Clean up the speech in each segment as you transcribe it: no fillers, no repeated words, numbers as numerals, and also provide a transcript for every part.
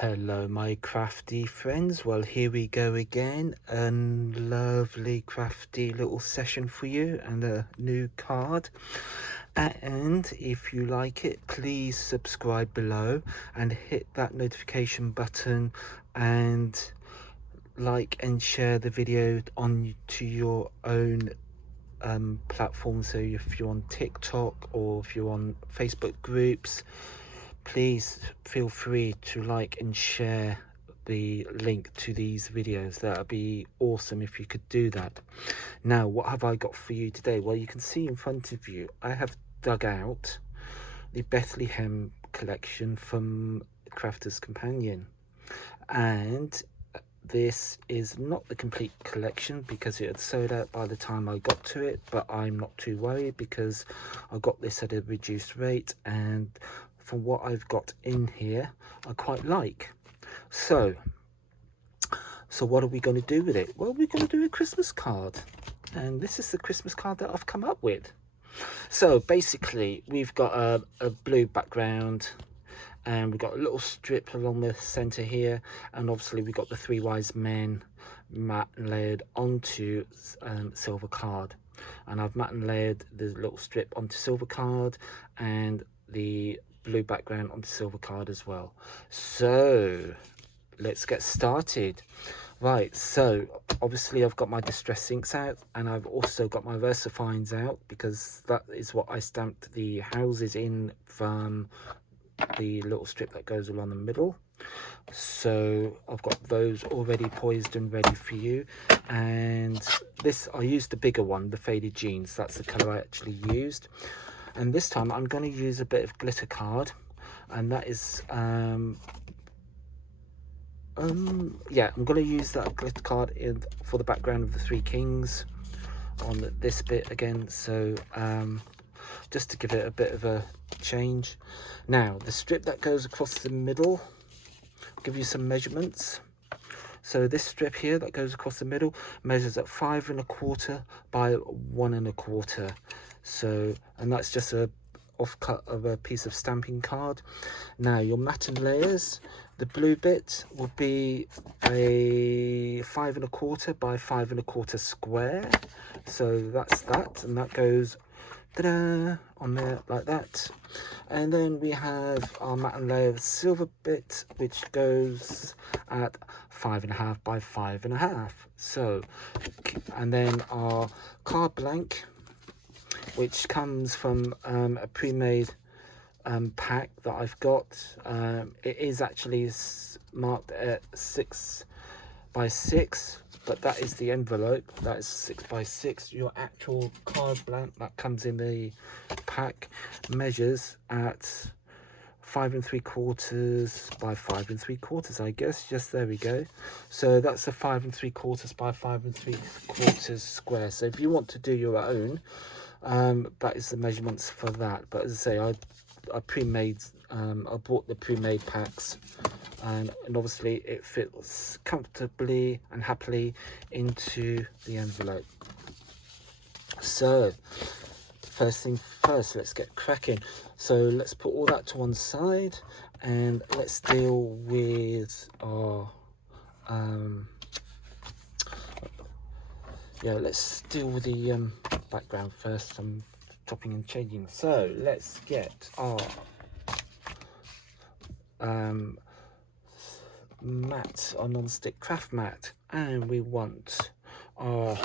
Hello my crafty friends, well here we go again, a lovely crafty little session for you and a new card. And if you like it, please subscribe below and hit that notification button and like and share the video on to your own platform. So if you're on TikTok or if you're on Facebook groups, please feel free to like and share the link to these videos. That would be awesome if you could do that. Now, what have I got for you today? Well, you can see in front of you, I have dug out the Bethlehem Collection from Crafter's Companion. And this is not the complete collection because it had sold out by the time I got to it, but I'm not too worried because I got this at a reduced rate, and from what I've got in here I quite like. So what are we going to do with it? Well, we're going to do a Christmas card, and this is the Christmas card that I've come up with. So basically we've got a blue background, and we've got a little strip along the center here, and obviously we've got the three wise men matte and layered onto silver card, and I've matte and layered the little strip onto silver card and the blue background onto silver card as well. So let's get started. Right, so obviously I've got my distress inks out, and I've also got my VersaFines out because that is what I stamped the houses in from the little strip that goes along the middle. So I've got those already poised and ready for you. And this, I used the bigger one, the faded jeans. That's the color I actually used. And this time I'm going to use a bit of glitter card, and that is yeah, I'm going to use that glitter card in for the background of the three kings on this bit again. So just to give it a bit of a change. Now the strip that goes across the middle, I'll give you some measurements. So this strip here that goes across the middle measures at 5 1/4 by 1 1/4. So, and that's just a offcut of a piece of stamping card. Now your matte and layers, the blue bit will be a 5 1/4 by 5 1/4 square. So that's that, and that goes on there like that. And then we have our matte and layer silver bit, which goes at 5 1/2 by 5 1/2. So, and then our card blank, which comes from a pre-made pack that I've got. It is actually marked at 6 by 6, but that is the envelope. That is 6 by 6. Your actual card blank that comes in the pack measures at 5 3/4 by 5 3/4, I guess. Just there we go. So that's a 5 3/4 by 5 3/4 square. So if you want to do your own, that is the measurements for that. But as I say, I pre-made, I bought the pre-made packs, and obviously it fits comfortably and happily into the envelope. So first thing first, let's get cracking. So let's put all that to one side, and let's deal with our yeah, let's deal with the background first. I'm chopping and changing. So let's get our mat, our non-stick craft mat, and we want our,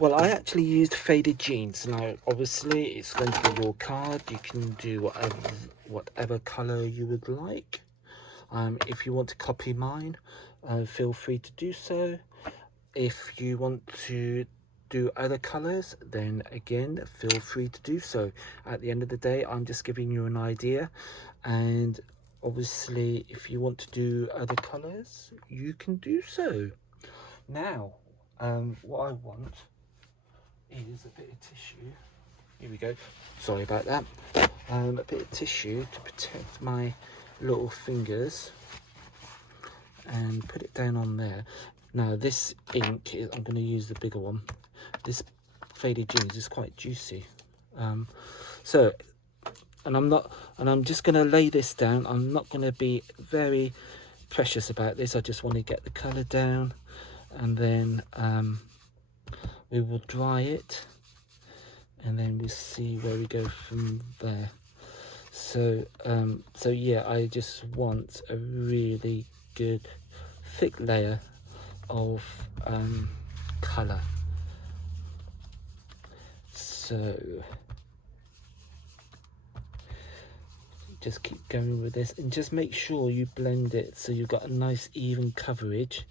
well, I actually used faded jeans. Now obviously it's going to be your card, you can do whatever color you would like. If you want to copy mine, feel free to do so. If you want to do other colors, then again feel free to do so. At the end of the day, I'm just giving you an idea, and obviously if you want to do other colors, you can do so. Now what I want is a bit of tissue. Here we go, sorry about that. A bit of tissue to protect my little fingers, and put it down on there. Now this ink, I'm going to use the bigger one. This faded jeans is quite juicy. So and I'm just going to lay this down. I'm not going to be very precious about this. I just want to get the colour down, and then we will dry it, and then we'll see where we go from there. So so yeah, I just want a really good thick layer of colour. So just keep going with this, and just make sure you blend it so you've got a nice even coverage.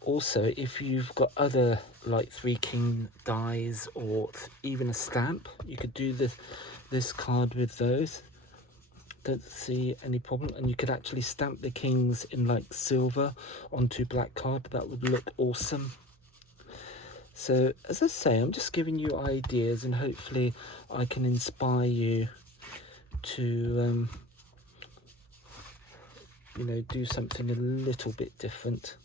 Also, if you've got other like Three King dies or even a stamp, you could do this card with those. Don't see any problem. And you could actually stamp the kings in like silver onto black card. That would look awesome. So as I say, I'm just giving you ideas, and hopefully I can inspire you to you know, do something a little bit different.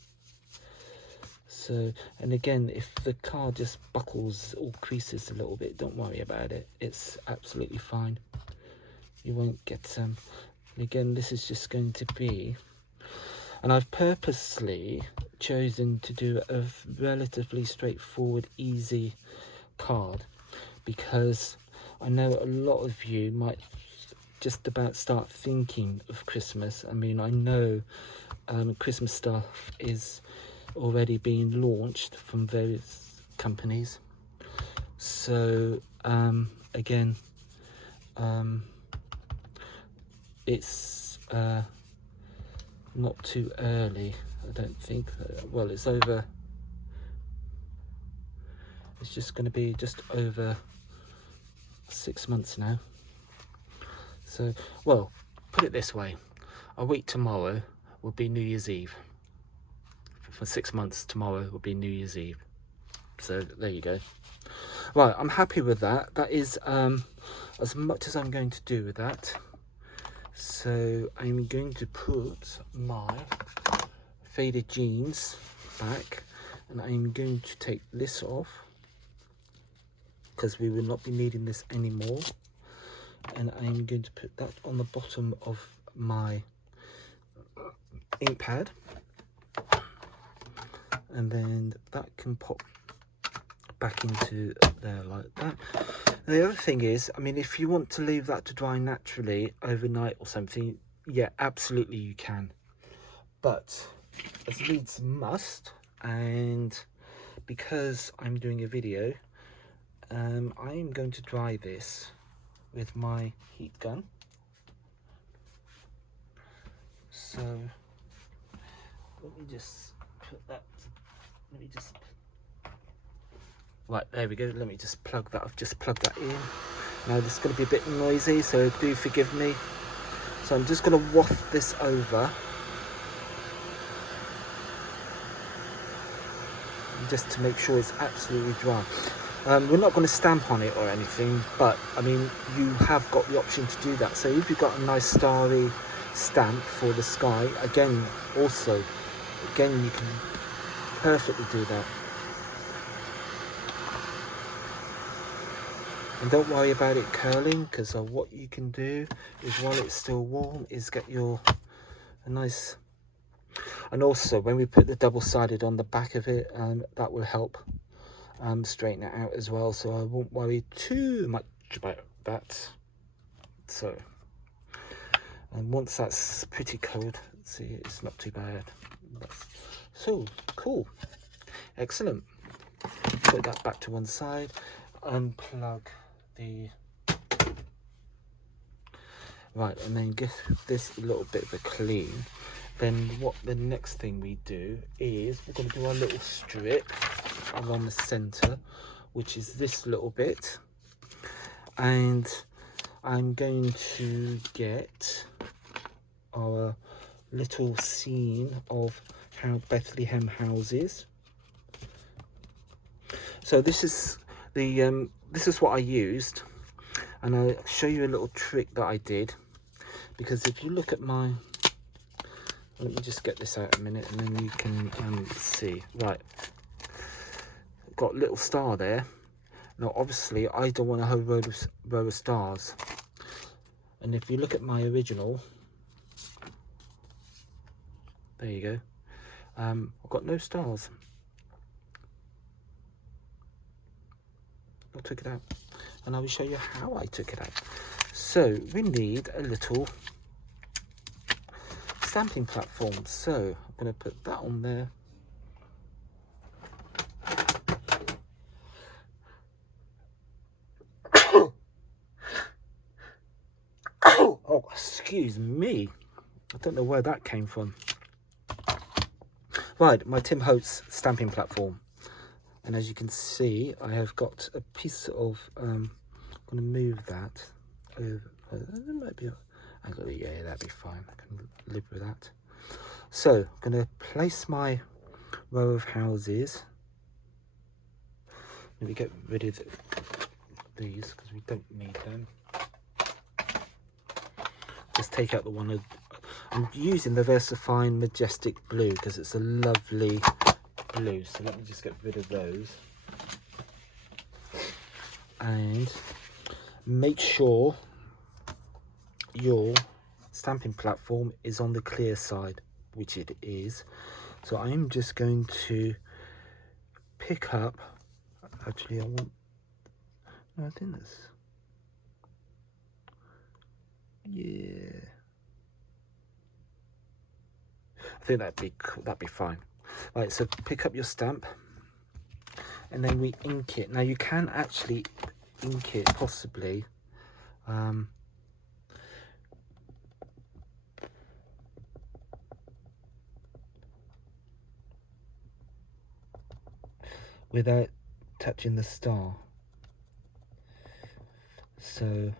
So, and again, if the card just buckles or creases a little bit, don't worry about it. It's absolutely fine. You won't get again, this is just going to be, and I've purposely chosen to do a relatively straightforward, easy card, because I know a lot of you might just about start thinking of Christmas. I mean, I know Christmas stuff is already being launched from various companies. So again, it's not too early, I don't think. Well, it's over, it's just going to be just over 6 months now. So, well, put it this way, a week tomorrow will be New Year's Eve. For 6 months, tomorrow will be New Year's Eve. So there you go. Right, I'm happy with that. That is as much as I'm going to do with that. So I'm going to put my faded jeans back, and I'm going to take this off because we will not be needing this anymore. And I'm going to put that on the bottom of my ink pad, and then that can pop back into there like that. And the other thing is, I mean, if you want to leave that to dry naturally overnight or something, yeah, absolutely you can. But as needs must, and because I'm doing a video, I'm going to dry this with my heat gun. So let me just put that, let me just, right, there we go. Let me just plug that. I've just plugged that in. Now this is going to be a bit noisy, so do forgive me. So I'm just going to waft this over, just to make sure it's absolutely dry. We're not going to stamp on it or anything, but I mean, you have got the option to do that. So if you've got a nice starry stamp for the sky, again, also, again, you can perfectly do that. And don't worry about it curling, because what you can do is, while it's still warm, is get a nice, and also when we put the double-sided on the back of it, that will help straighten it out as well, so I won't worry too much about that. So, and once that's pretty cold, see, it's not too bad. So cool, excellent. Put that back to one side, unplug the, right, and then give this a little bit of a clean. Then what the next thing we do is we're going to do our little strip along the center, which is this little bit, and I'm going to get our little scene of how Bethlehem houses. So this is the this is what I used, and I'll show you a little trick that I did, because if you look at my, let me just get this out a minute, and then you can see. Right, got a little star there. Now obviously I don't want a whole row of stars, and if you look at my original, there you go, I've got no stars. I took it out, and I will show you how I took it out. So we need a little stamping platform, so I'm going to put that on there. Oh, excuse me, I don't know where that came from. Right, my Tim Holtz stamping platform, and as you can see I have got a piece of I'm going to move that over. It might be, yeah, that'd be fine, I can live with that. So I'm going to place my row of houses. Let me get rid of these because we don't need them. Just take out the one. I'm using the VersaFine Majestic Blue because it's a lovely blue. So let me just get rid of those. And make sure your stamping platform is on the clear side, which it is. So I'm just going to pick up, actually I want, no, I think that's, yeah, I think that'd be fine. Right, so pick up your stamp, and then we ink it. Now you can actually ink it possibly without touching the star. So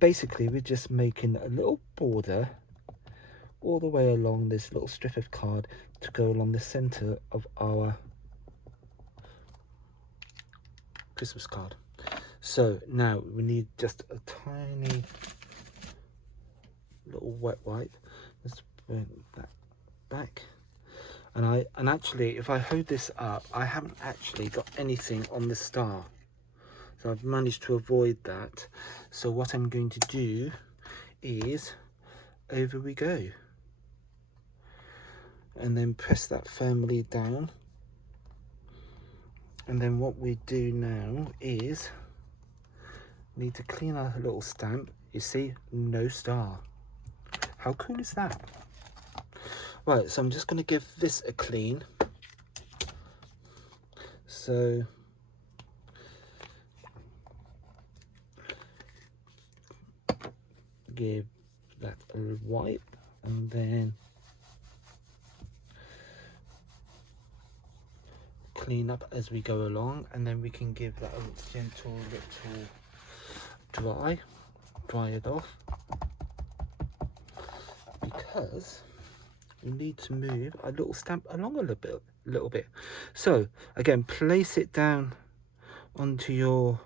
basically we're just making a little border all the way along this little strip of card to go along the center of our Christmas card. So now we need just a tiny little wet wipe. Let's bring that back. And actually, if I hold this up, I haven't actually got anything on the star. So I've managed to avoid that. So what I'm going to do is, over we go. And then press that firmly down. And then what we do now is, need to clean our little stamp. You see, no star. How cool is that? Right, so I'm just going to give this a clean. So give that a wipe, and then clean up as we go along, and then we can give that a gentle little dry it off, because we need to move our little stamp along a little bit. So again, place it down onto your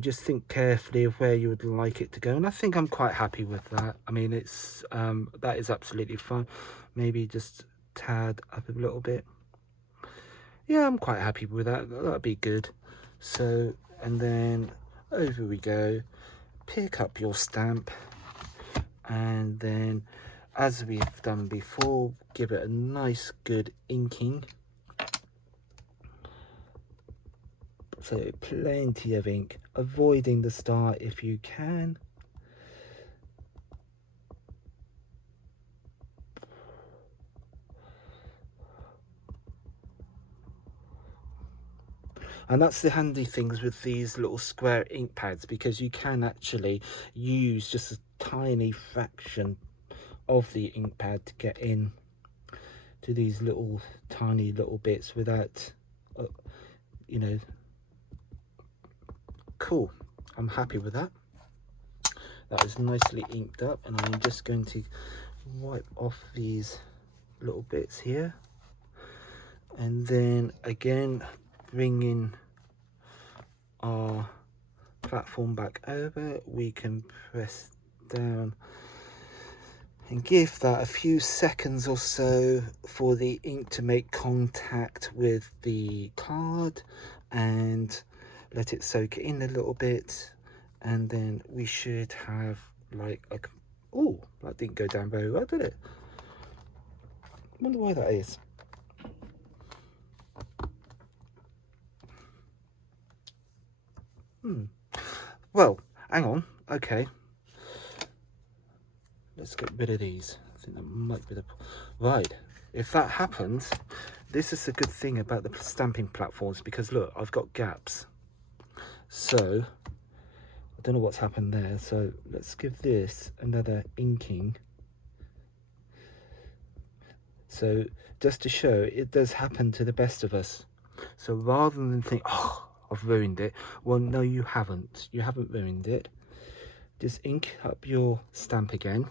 just think carefully of where you would like it to go, and I think I'm quite happy with that. I mean, it's that is absolutely fine. Maybe just tad up a little bit. Yeah, I'm quite happy with that. That'd be good. So, and then over we go. Pick up your stamp, and then, as we've done before, give it a nice good inking. So plenty of ink, avoiding the star if you can. And that's the handy things with these little square ink pads, because you can actually use just a tiny fraction of the ink pad to get in to these little tiny little bits without cool. I'm happy with that. That is nicely inked up, and I'm just going to wipe off these little bits here, and then again bringing our platform back over, we can press down and give that a few seconds or so for the ink to make contact with the card, and let it soak in a little bit, and then we should have like a... Oh, that didn't go down very well, did it? I wonder why that is. Well, hang on. Okay, let's get rid of these. I think that might be the... Right, if that happens, this is a good thing about the stamping platforms, because look, I've got gaps. So I don't know what's happened there. So let's give this another inking. So just to show, it does happen to the best of us. So rather than think, oh, I've ruined it. Well, no, you haven't. You haven't ruined it. Just ink up your stamp again.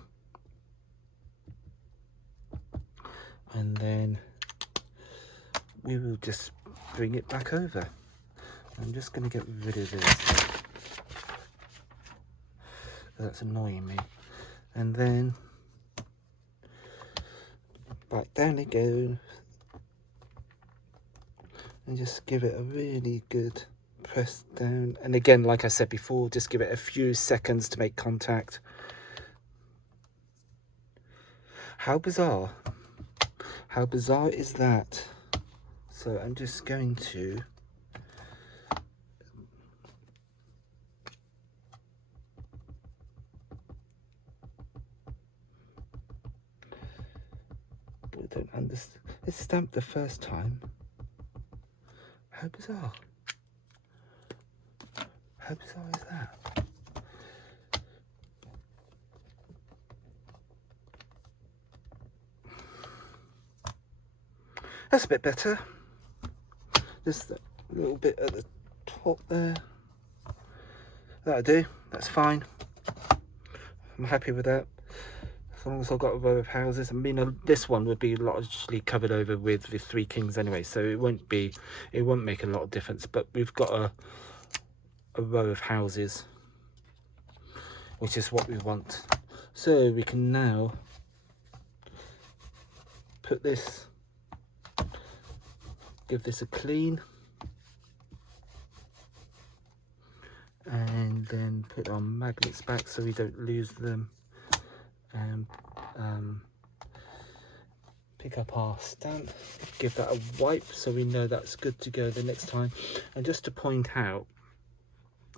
And then we will just bring it back over. I'm just going to get rid of this. That's annoying me. And then back down again. And just give it a really good press down. And again, like I said before, just give it a few seconds to make contact. How bizarre. How bizarre is that? So I'm just going to... I don't understand. It's stamped the first time. How bizarre. How bizarre is that? That's a bit better. Just a little bit at the top there. That'll do. That's fine. I'm happy with that. As long as I've got a row of houses. I mean, this one would be largely covered over with the 3 kings anyway, so it won't make a lot of difference. But we've got a row of houses, which is what we want. So we can now put this, give this a clean, and then put our magnets back so we don't lose them, and pick up our stamp, give that a wipe so we know that's good to go the next time. And just to point out,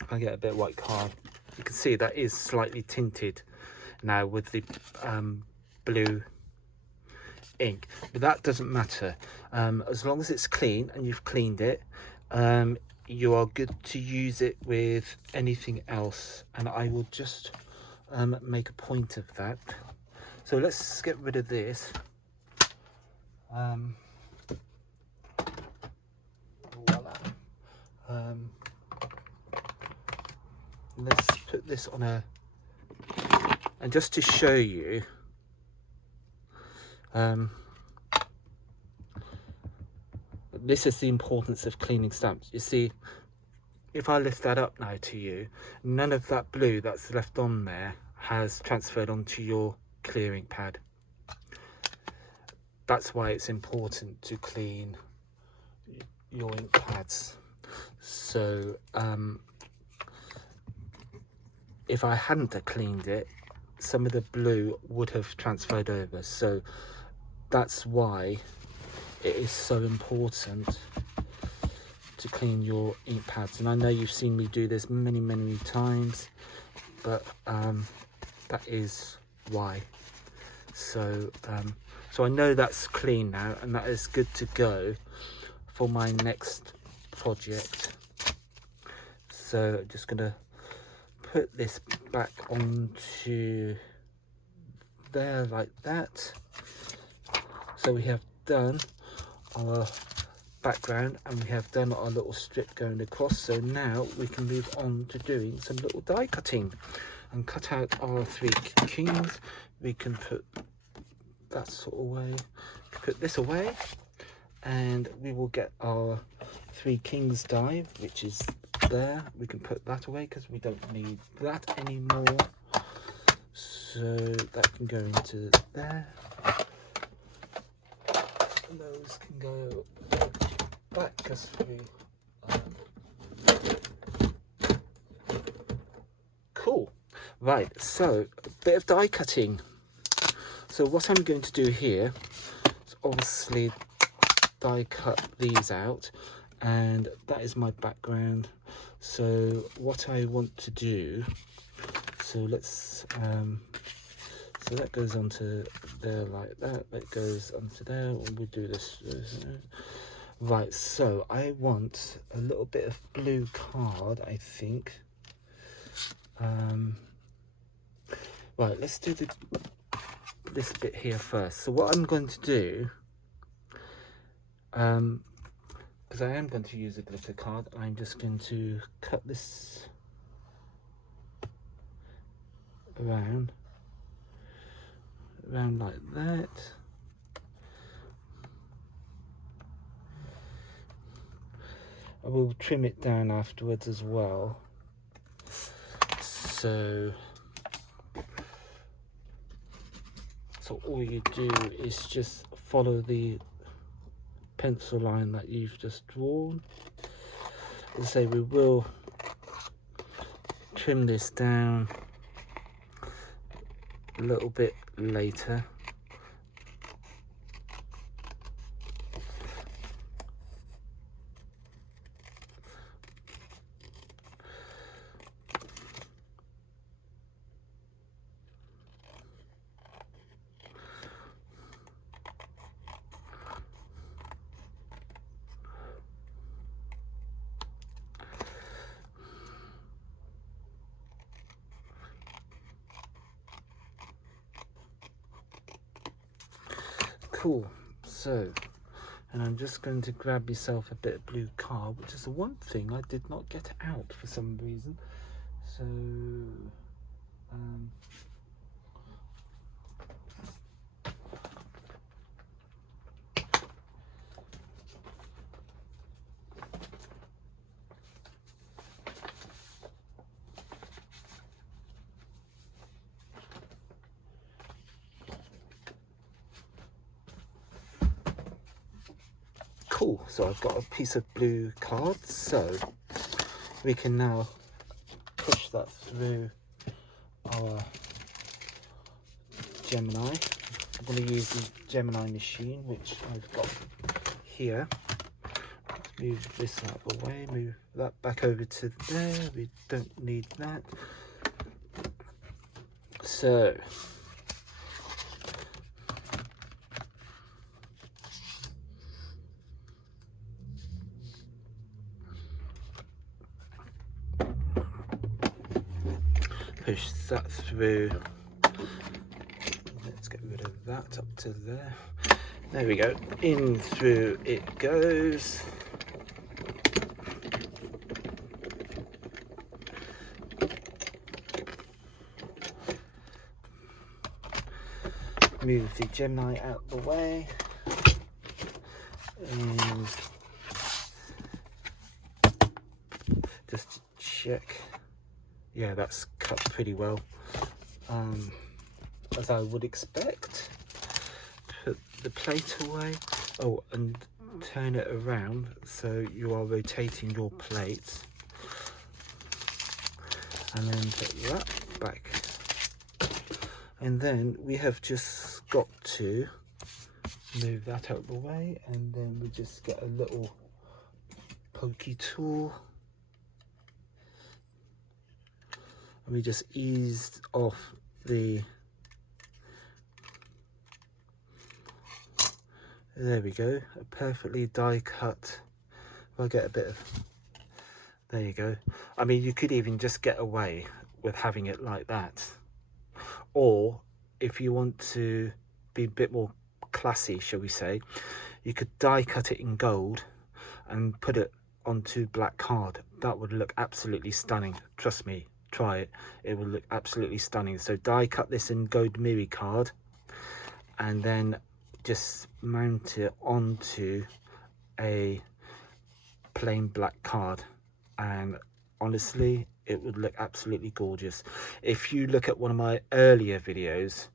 if I get a bit of white card, you can see that is slightly tinted now with the blue ink, but that doesn't matter. As long as it's clean and you've cleaned it, you are good to use it with anything else, and I will just make a point of that. So let's get rid of this. Voila. Let's put this on a, and just to show you, this is the importance of cleaning stamps. You see, if I lift that up now to you, none of that blue that's left on there has transferred onto your clearing pad. That's why it's important to clean your ink pads. So if I hadn't cleaned it, some of the blue would have transferred over. So that's why it is so important to clean your ink pads. And I know you've seen me do this many times, but that is why. So so I know that's clean now, and that is good to go for my next project. So I'm just gonna put this back onto there like that. So we have done our background and we have done our little strip going across. So now we can move on to doing some little die cutting and cut out our 3 kings. We can put that sort of away, put this away, and we will get our 3 kings die, which is there. We can put that away because we don't need that anymore. So that can go into there. And those can go back as we. Cool. Right, so a bit of die cutting. So what I'm going to do here is obviously die cut these out, and that is my background. So what I want to do, so let's so that goes onto there like that, that goes onto there, and we do this. Right, so I want a little bit of blue card, I think. Right, let's do this bit here first. So what I'm going to do, because I am going to use a glitter card, I'm just going to cut this around like that. I will trim it down afterwards as well. So all you do is just follow the pencil line that you've just drawn. As I say, we will trim this down a little bit later. Cool. So, and I'm just going to grab myself a bit of blue card, which is the one thing I did not get out for some reason. So cool, so I've got a piece of blue card, so we can now push that through our Gemini. I'm going to use the Gemini machine, which I've got here. Let's move this out of the way, move that back over to there, we don't need that. So push that through. Let's get rid of that up to there. There we go. In through it goes. Move the Gemini out the way. And just to check. Yeah, that's cut pretty well, as I would expect. Put the plate away. Oh, and turn it around so you are rotating your plates. And then put that back. And then we have just got to move that out of the way, and then we just get a little pokey tool. We just eased off the, there we go, a perfectly die cut. I'll get a bit of, there you go. I mean, you could even just get away with having it like that, or if you want to be a bit more classy, shall we say, you could die cut it in gold and put it onto black card. That would look absolutely stunning, trust me. Try it, it will look absolutely stunning. So die cut this in gold mirror card and then just mount it onto a plain black card, and honestly it would look absolutely gorgeous. If you look at one of my earlier videos,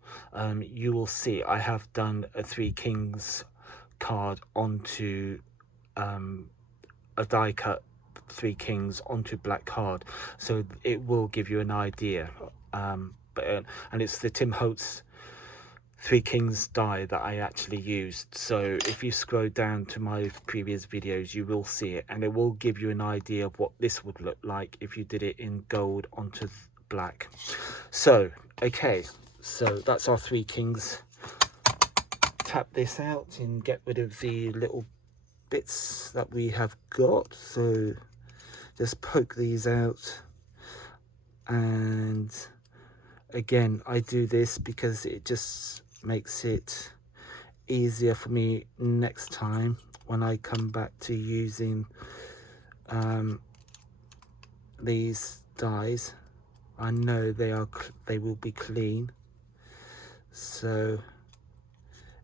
you will see I have done a Three Kings card onto a die cut Three Kings onto black card, so it will give you an idea. And it's the Tim Holtz Three Kings die that I actually used. So if you scroll down to my previous videos, you will see it, and it will give you an idea of what this would look like if you did it in gold onto black. So okay, so that's our Three Kings. Tap this out and get rid of the little bits that we have got. So just poke these out, and again, I do this because it just makes it easier for me next time when I come back to using these dies. I know they will be clean, so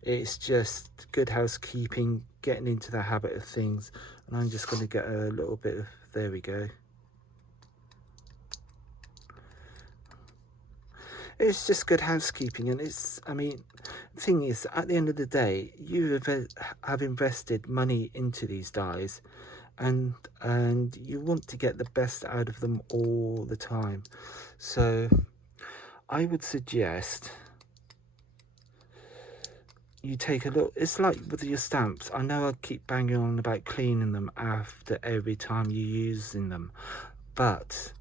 it's just good housekeeping, getting into the habit of things. And I'm just going to get a little bit of, there we go. It's just good housekeeping, and it's, I mean, the thing is, at the end of the day, you have invested money into these dies, and you want to get the best out of them all the time. So I would suggest you take a look. It's like with your stamps. I know I keep banging on about cleaning them after every time you're using them, but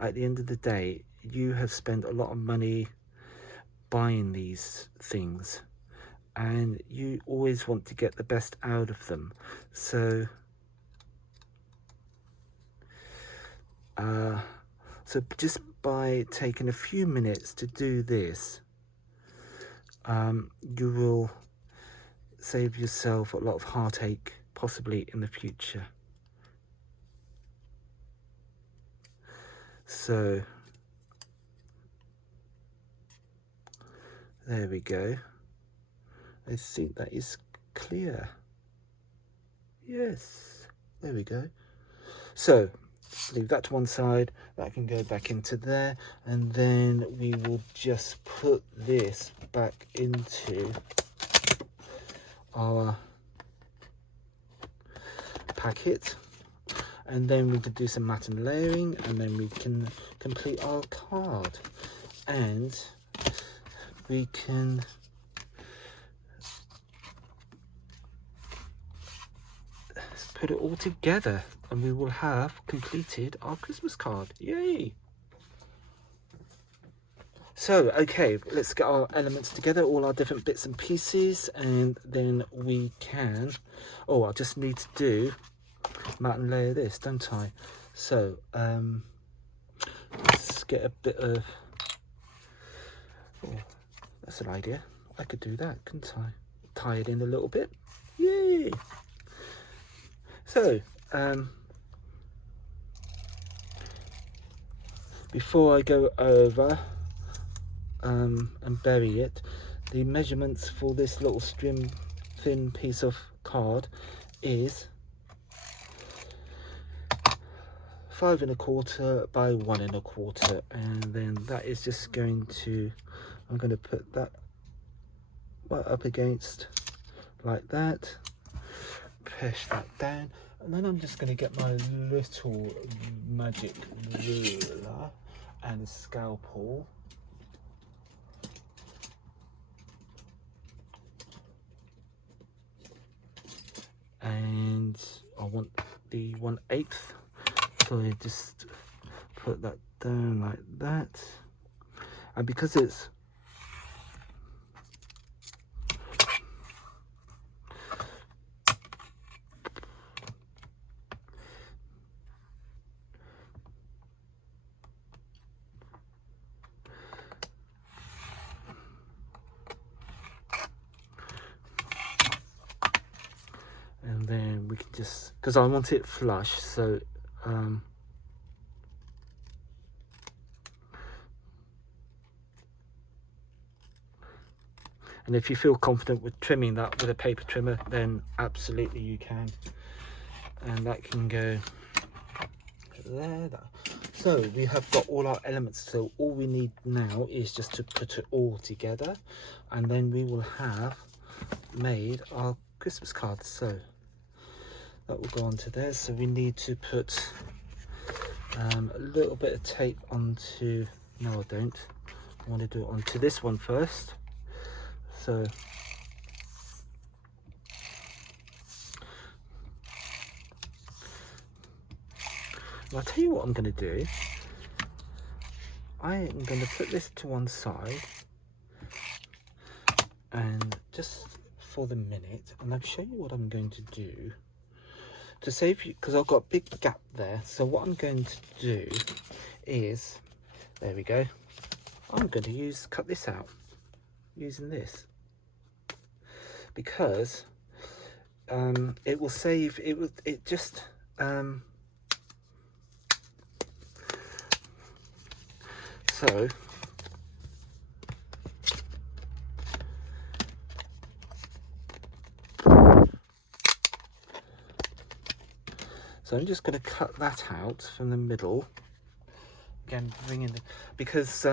at the end of the day, you have spent a lot of money buying these things, and you always want to get the best out of them. So just by taking a few minutes to do this, you will save yourself a lot of heartache, possibly in the future. So there we go. I think that is clear. Yes, there we go. So leave that to one side. That can go back into there, and then we will just put this back into our packet, and then we can do some matte and layering, and then we can complete our card, and we can put it all together, and we will have completed our Christmas card. Yay! So okay, let's get our elements together, all our different bits and pieces, and then we can, oh, I just need to do matte and layer this, don't I? So let's get a bit of, oh, that's an idea. I could do that, couldn't I? Tie it in a little bit. Yay! So before I go over and bury it, the measurements for this little thin piece of card is 5 1/4 by 1 1/4, and then that is just going to, I'm going to put that right up against like that, press that down, and then I'm just going to get my little magic ruler and a scalpel, and I want the 1/8, so I just put that down like that, and because it's and then we can just, because I want it flush, so and if you feel confident with trimming that with a paper trimmer, then absolutely you can, and that can go there. So So we have got all our elements, so all we need now is just to put it all together, and then we will have made our Christmas card. So that will go onto there. So we need to put a little bit of tape onto, no I don't, I want to do it onto this one first. So I'll tell you what I'm going to do. I am going to put this to one side, and just for the minute, and I'll show you what I'm going to do to save you, because I've got a big gap there. So what I'm going to do is, there we go, I'm going to cut this out using this, because it will save, it just so I'm just going to cut that out from the middle again, bring in because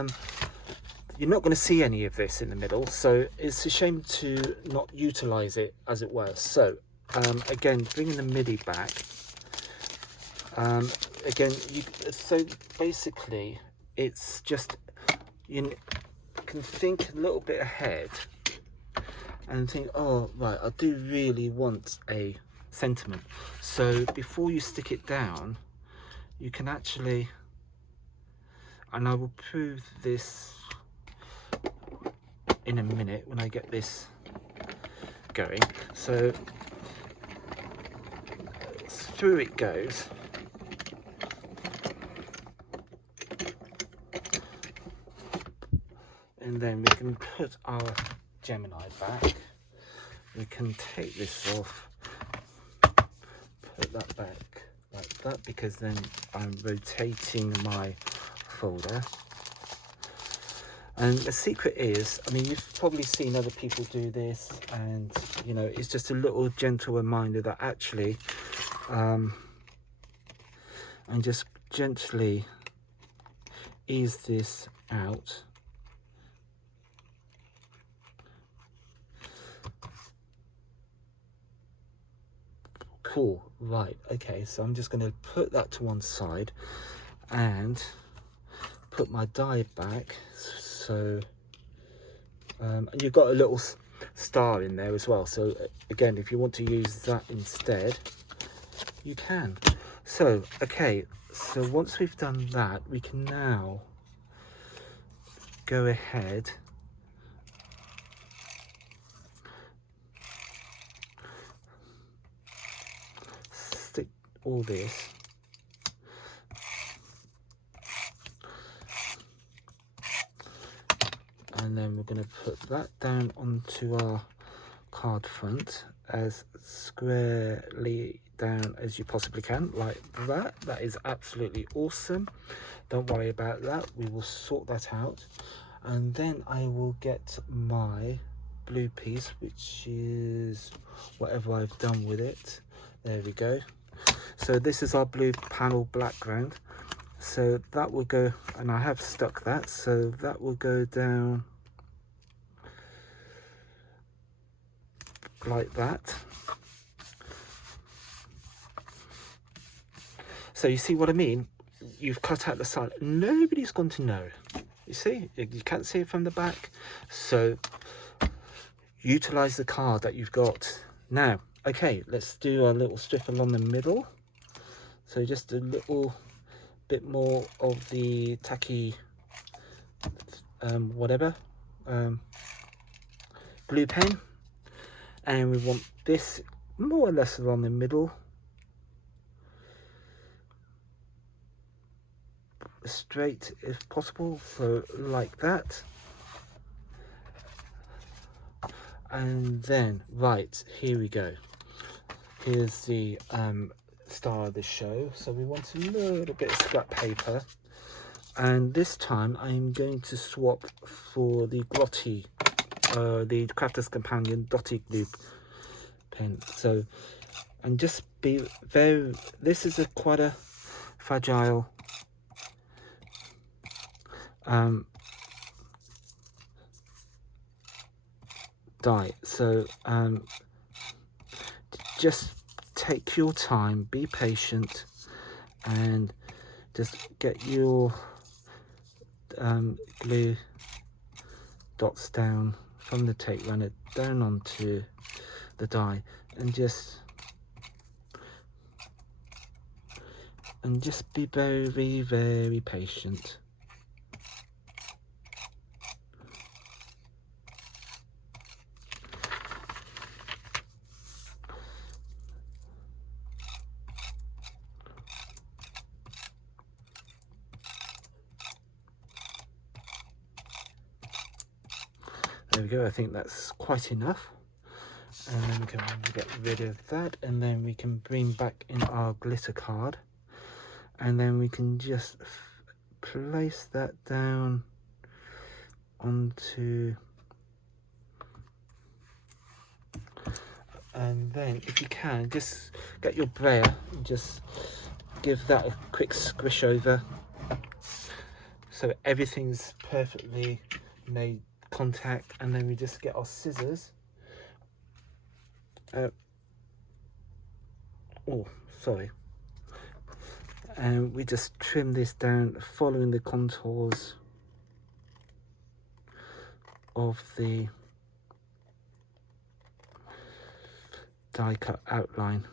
you're not going to see any of this in the middle, so it's a shame to not utilize it, as it were. So again, bringing the MIDI back, again, so basically it's just, you can think a little bit ahead and think, oh right, I do really want a sentiment. So before you stick it down, you can actually, and I will prove this in a minute when I get this going. So through it goes, and then we can put our Gemini back. We can take this off, put that back like that, because then I'm rotating my folder. And the secret is, I mean, you've probably seen other people do this, and you know, it's just a little gentle reminder that actually and just gently ease this out. Cool, right, okay, so I'm just going to put that to one side and put my die back. So and you've got a little star in there as well, so again, if you want to use that instead, you can. So okay, so once we've done that, we can now go ahead stick all this and then we're going to put that down onto our card front as squarely down as you possibly can, like that. That is absolutely awesome. Don't worry about that, we will sort that out. And then I will get my blue piece, which is whatever I've done with it. There we go. So this is our blue panel background, so that will go, and I have stuck that, so that will go down like that. So you see what I mean? You've cut out the side, nobody's going to know. You see, you can't see it from the back, so utilize the card that you've got. Now okay, let's do a little strip along the middle, so just a little bit more of the tacky blue pen, and we want this more or less along the middle, straight if possible, so like that. And then right, here we go, here's the star of the show. So we want a little bit of scrap paper, and this time I'm going to swap for the Grotty, the Crafter's Companion Dotty Glue pen. So, and just be very, this is quite a fragile die. So just take your time, be patient, and just get your glue dots down from the tape runner down onto the die, and just be very, very patient. There we go, I think that's quite enough. And then we can get rid of that, and then we can bring back in our glitter card, and then we can just place that down onto, and then if you can just get your brayer and just give that a quick squish over so everything's perfectly made contact, and then we just get our scissors. Oh, sorry. And we just trim this down following the contours of the die cut outline.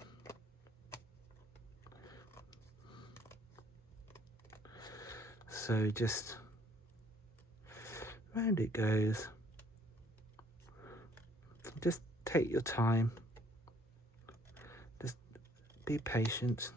So just round it goes. Just take your time. Just be patient.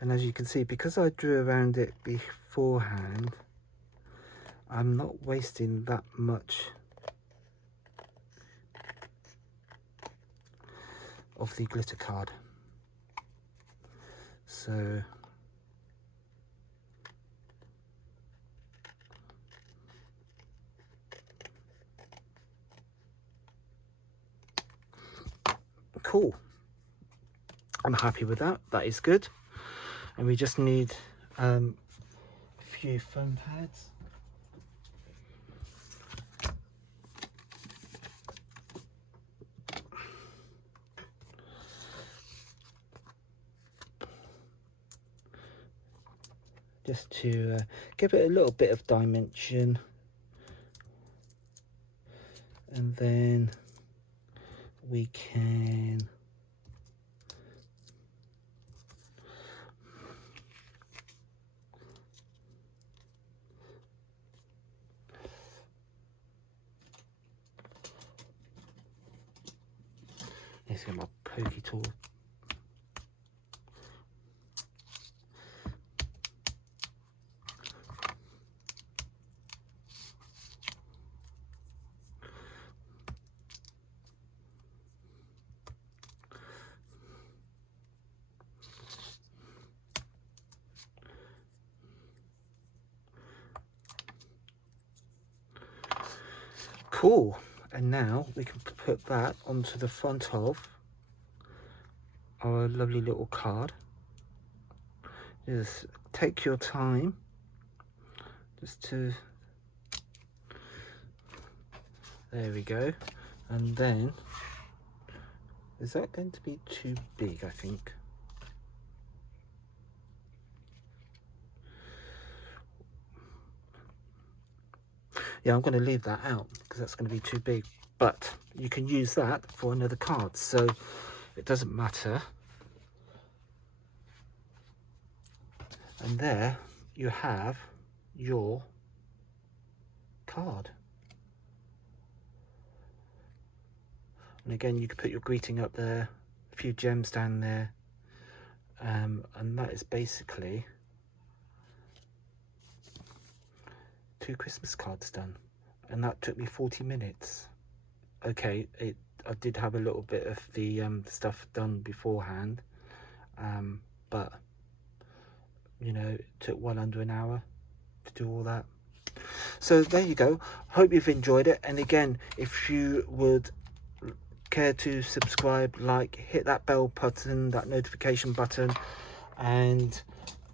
And as you can see, because I drew around it beforehand, I'm not wasting that much of the glitter card. So cool. I'm happy with that. That is good. And we just need a few foam pads. Just to give it a little bit of dimension. And then we can let's get my pokey tool. Cool. And now we can put that onto the front of our lovely little card. Just take your time just to, there we go. And then, is that going to be too big? I think. Yeah, I'm going to leave that out because that's going to be too big, but you can use that for another card, so it doesn't matter. And there you have your card. And again, you could put your greeting up there, a few gems down there, and that is basically 2 Christmas cards done, and that took me 40 minutes. Okay, I did have a little bit of the stuff done beforehand, but you know, it took well under an hour to do all that. So there you go. Hope you've enjoyed it. And again, if you would care to subscribe, like, hit that bell button, that notification button, and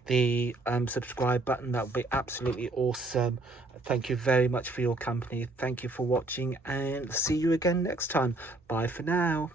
the subscribe button, that would be absolutely awesome. Thank you very much for your company. Thank you for watching, and see you again next time. Bye for now.